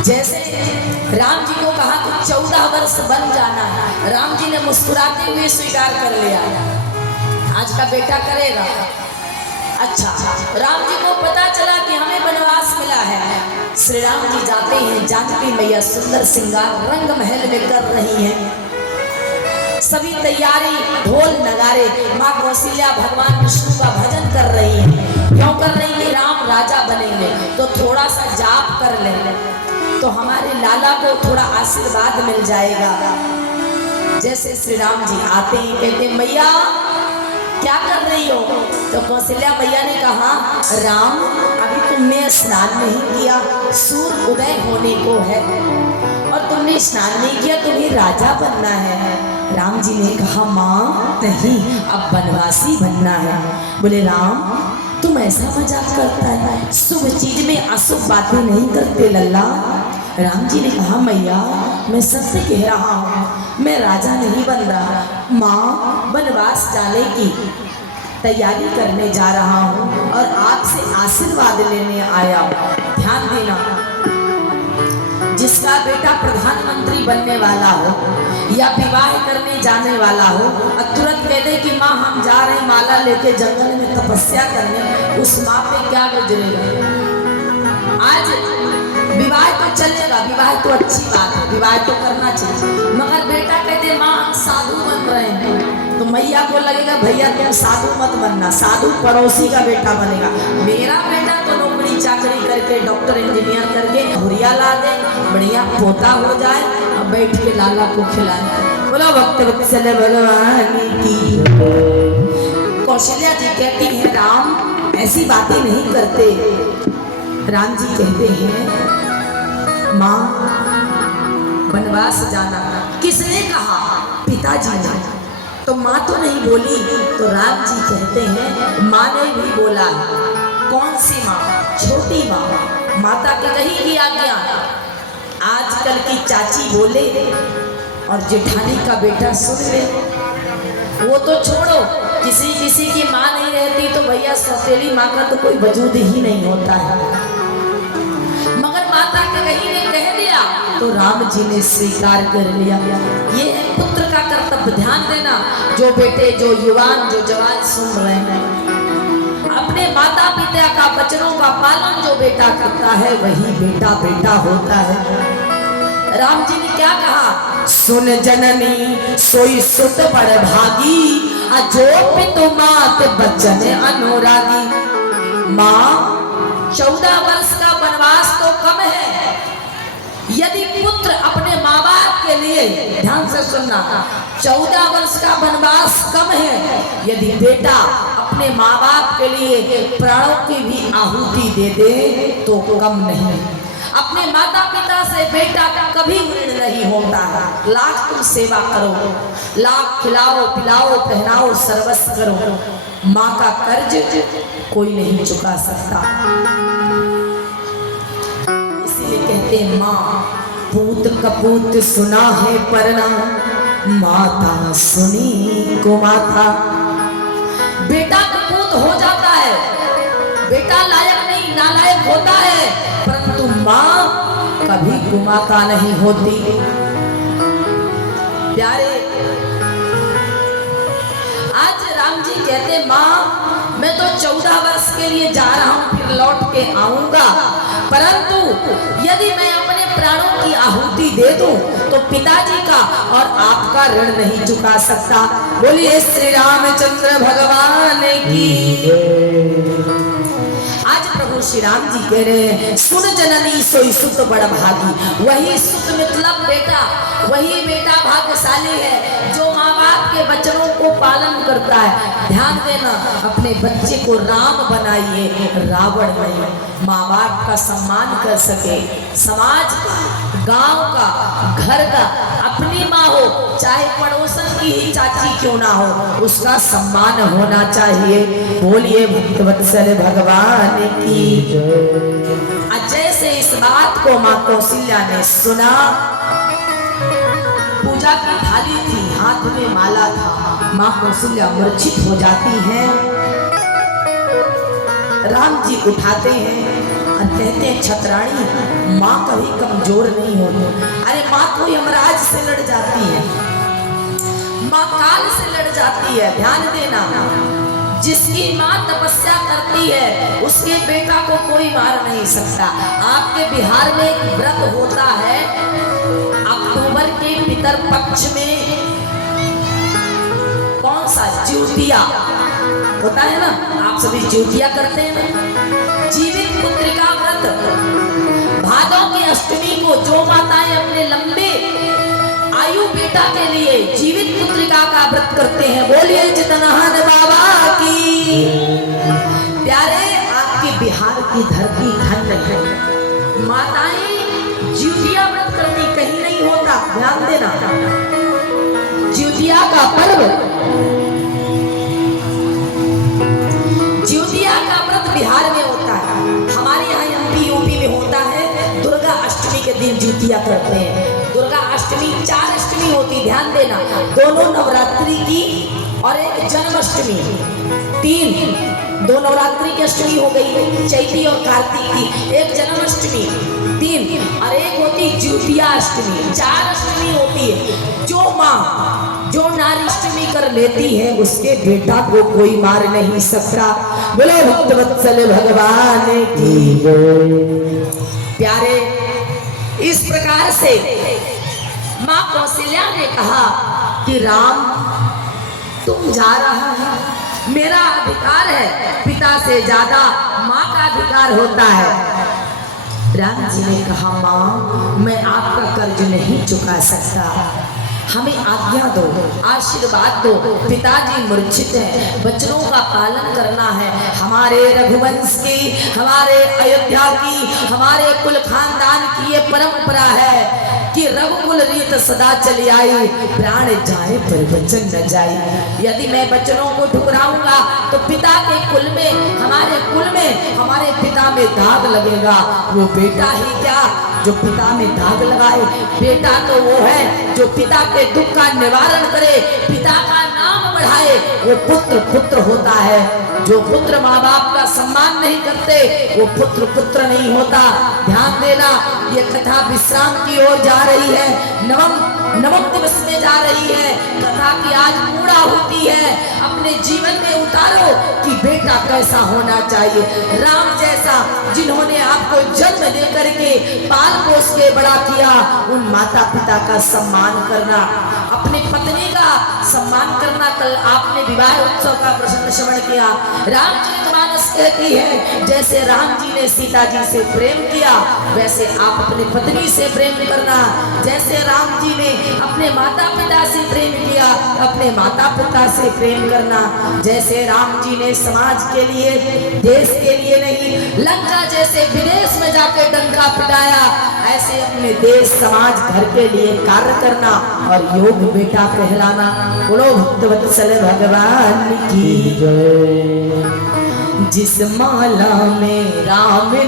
जैसे राम जी को कहा कि 14 वर्ष बन जाना है, राम जी ने मुस्कुराते हुए स्वीकार कर लिया, आज का बेटा करेगा। अच्छा, राम जी को पता चला कि हमें वनवास मिला है। श्री राम जी जाते हैं, जानकी मैया सुंदर श्रृंगार रंग महल में कर रही हैं, सभी तैयारी, ढोल नगारे, माँ कौशल्या भगवान विष्णु का भजन कर रही हैं। क्यों कर रही है? राम राजा बनेंगे तो थोड़ा सा जाप कर लेंगे तो हमारे लाला को थोड़ा आशीर्वाद मिल जाएगा। जैसे श्री राम जी आते ही कहते मैया क्या कर रही हो? तो कौशल्या मैया ने कहा राम अभी तुमने स्नान नहीं किया, सूर्य उदय होने को है और तुमने स्नान नहीं किया, तुम्हें राजा बनना है। राम जी ने कहा माँ नहीं, अब वनवासी बनना है। बोले राम तुम ऐसा मजाक करता है, शुभ चीज में अशुभ बातें नहीं करते लल्ला। राम जी ने कहा मैया मैं सत्य कह रहा हूँ, मैं राजा नहीं बन रहा, माँ वनवास जाने की तैयारी करने जा रहा हूँ और आपसे आशीर्वाद लेने आया हूँ। ध्यान देना, जिसका बेटा प्रधानमंत्री बनने वाला हो या विवाह करने जाने वाला हो और तुरंत कह दे कि माँ हम जा रहे हैं माला लेके जंगल में तपस्या करने, उस माँ पे क्या गुजरेगा? आज विवाह तो चलेगा, विवाह तो अच्छी बात है, विवाह तो करना चाहिए, मगर बेटा कहते माँ हम साधु बन रहे हैं तो मैया को लगेगा भैया तुम साधु मत बनना, साधु पड़ोसी का बेटा बनेगा। मेरा बेटा तो नौकरी चाकरी करके डॉक्टर इंजीनियर करके हुरिया ला दे, बढ़िया पोता हो जाए और बैठ के लाला को खिलाए। बोलो भक्त वत्सल भगवान की। कौशल्या जी कहती है राम ऐसी बातें नहीं करते। राम जी कहते हैं माँ वनवास जाना किसने कहा? पिताजी ने। तो माँ तो नहीं बोली, तो राम जी कहते हैं माँ ने भी बोला है। कौन सी माँ? छोटी माँ, माता की कही की आज्ञा। आजकल की चाची बोले और जेठानी का बेटा सुन ले, वो तो छोड़ो, किसी किसी की माँ नहीं रहती तो भैया सौतेली माँ का तो कोई वजूद ही नहीं होता है, मगर माता के कहीं ने कह दिया तो राम जी ने स्वीकार कर लिया। ये है पुत्र का कर्तव्य। ध्यान देना, जो बेटे, जो युवान, जो जवान सुन रहे हैं, अपने माता पिता का वचनों का पालन जो बेटा करता है वही बेटा बेटा होता है। राम जी ने क्या कहा? सुन जननी सोई सुत बड़ भागी, जो पितु मात बचन अनुरागी। माँ 14 वर्ष का वनवास तो कम है, यदि पुत्र अपने माँ बाप के लिए, ध्यान से सुनना, 14 वर्ष का वनवास कम है, यदि बेटा अपने माँ बाप के लिए प्राणों की भी आहुति दे दे तो कम नहीं। अपने माता पिता से बेटा कभी ऋण नहीं होता है। लाख तुम सेवा करो, लाख खिलाओ पिलाओ पहनाओ सर्वस्व करो, माँ का कर्ज कोई नहीं चुका सकता। इसीलिए कहते हैं माँ पूत कपूत सुना है परना, माता सुनी को माता। बेटा कपूत हो जाता है, बेटा लायक नहीं नालायक होता है, परंतु माँ कभी कुमाता नहीं होती। प्यारे, आज राम जी कहते माँ मैं तो 14 वर्ष के लिए जा रहा हूँ, फिर लौट के आऊंगा, परंतु यदि मैं अपने प्राणों की आहुति दे दूं तो पिताजी का और आपका ऋण नहीं चुका सकता। बोलिए श्री रामचंद्र भगवान की। आज प्रभु श्री राम जी कह रहे हैं सुन जननी सोई सुत बड़ भागी। वही सुत मतलब बेटा, वही बेटा भाग्यशाली है जो माँ बाप के वचनों को पालन करता है। ध्यान देना, अपने बच्चे को राम बनाइए, रावण नहीं। माँ बाप का सम्मान कर सके, समाज का, गांव का, घर का, अपनी माँ हो चाहे पड़ोसन की ही चाची क्यों ना हो, उसका सम्मान होना चाहिए। बोलिए भक्त वत्सल भगवान की। जैसे इस बात को माँ कौशल्या ने सुना, पूजा की थाली थी, हाथ में माला था, माँ कौशल्या मूर्छित हो जाती हैं। राम जी उठाते हैं, और कहते हैं छतरानी माँ कभी कमजोर नहीं होती। अरे माँ तो यमराज से लड़ जाती है, माँ काल से लड़ जाती है। ध्यान देना, जिसकी माँ तपस्या करती है उसके बेटा को कोई मार नहीं सकता। आपके बिहार में एक व्रत होता है अक्टूबर के पितर पक्ष में, कौन सा, ज्योतिया होता है ना, आप सभी ज्योतिया करते हैं ना। जीवित पुत्रिका व्रत, भादों की अष्टमी को जो माताएं अपने लंबे आयु बेटा के लिए जीवित पुत्रिका का व्रत करते हैं, बोलिए जितनाहन बाबा की। प्यारे, आपके बिहार की धरती धन्य है, माताएं ज्योतिया व्रत करती कहीं नहीं होता। ध्यान देना, ज्योतिया का पर्व, ज्योतिया का व्रत बिहार में होता है। हमारे यहाँ एमपी यूपी में होता है, दुर्गा अष्टमी के दिन ज्योतिया करते हैं। दुर्गा अष्टमी 4 अष्टमी होती, ध्यान देना, दोनों नवरात्रि की और एक जन्माष्टमी, 3 दो नवरात्रि की अष्टमी हो गई, चैती और कार्तिक की, एक जन्माष्टमी 3 और एक होती ज्योतिया अष्टमी, 4 अष्टमी होती है। जो माँ, जो नारी अष्टमी कर लेती है उसके बेटा को कोई मार नहीं सकता। बोलो भक्तवत्सल भगवान की प्यारे, इस प्रकार से माँ कौशल्या ने कहा कि राम तुम जा रहा है, मेरा अधिकार है, पिता से ज्यादा माँ का अधिकार होता है। राम जी ने कहा माँ मैं आपका कर्ज नहीं चुका सकता, हमें आज्ञा दो, आशीर्वाद दो। पिताजी मूर्छित हैं, बच्चों का पालन करना है। हमारे रघुवंश की, हमारे अयोध्या की, हमारे कुल खानदान की ये परंपरा है कि रघुकुल रीत सदा चली आई, प्राण जाए पर वचन न जाए। यदि मैं बच्चों को ठुकराऊंगा तो पिता के कुल में, हमारे कुल में, हमारे पिता में दाग लगेगा। वो बेटा ही क्या जो पिता में दाग लगाए, बेटा तो वो है जो पिता के दुख का निवारण करे, पिता का नाम बढ़ाए, वो पुत्र पुत्र होता है। जो पुत्र माँ बाप का सम्मान नहीं करते वो पुत्र पुत्र नहीं होता। ध्यान देना, ये कथा विश्राम की ओर जा रही है, नवम दिवस में जा रही है। कथा की आज पूरा होती है, अपने जीवन में उतारो कि बेटा कैसा होना चाहिए, राम जैसा, जिन्होंने आपको जन्म दे करके पाल पोस के बड़ा किया, उन माता पिता का सम्मान करना, अपनी पत्नी का सम्मान करना। कल आपने विवाह उत्सव का प्रसंग श्रवण किया। रामचरितमानस कहती है जैसे राम जी ने सीता जी से प्रेम किया वैसे आप अपनी पत्नी से प्रेम करना। जैसे राम जी ने अपने माता पिता से प्रेम किया, अपने माता पिता से प्रेम करना। जैसे राम जी ने समाज के लिए, देश के लिए नहीं, लंका जैसे विदेश में जाकर डंका पिटाया, ऐसे अपने देश समाज घर के लिए कार्य करना और योग बेटा कहलाना। बोलो भक्तवत्सल भगवान की जय। जिस माला में राम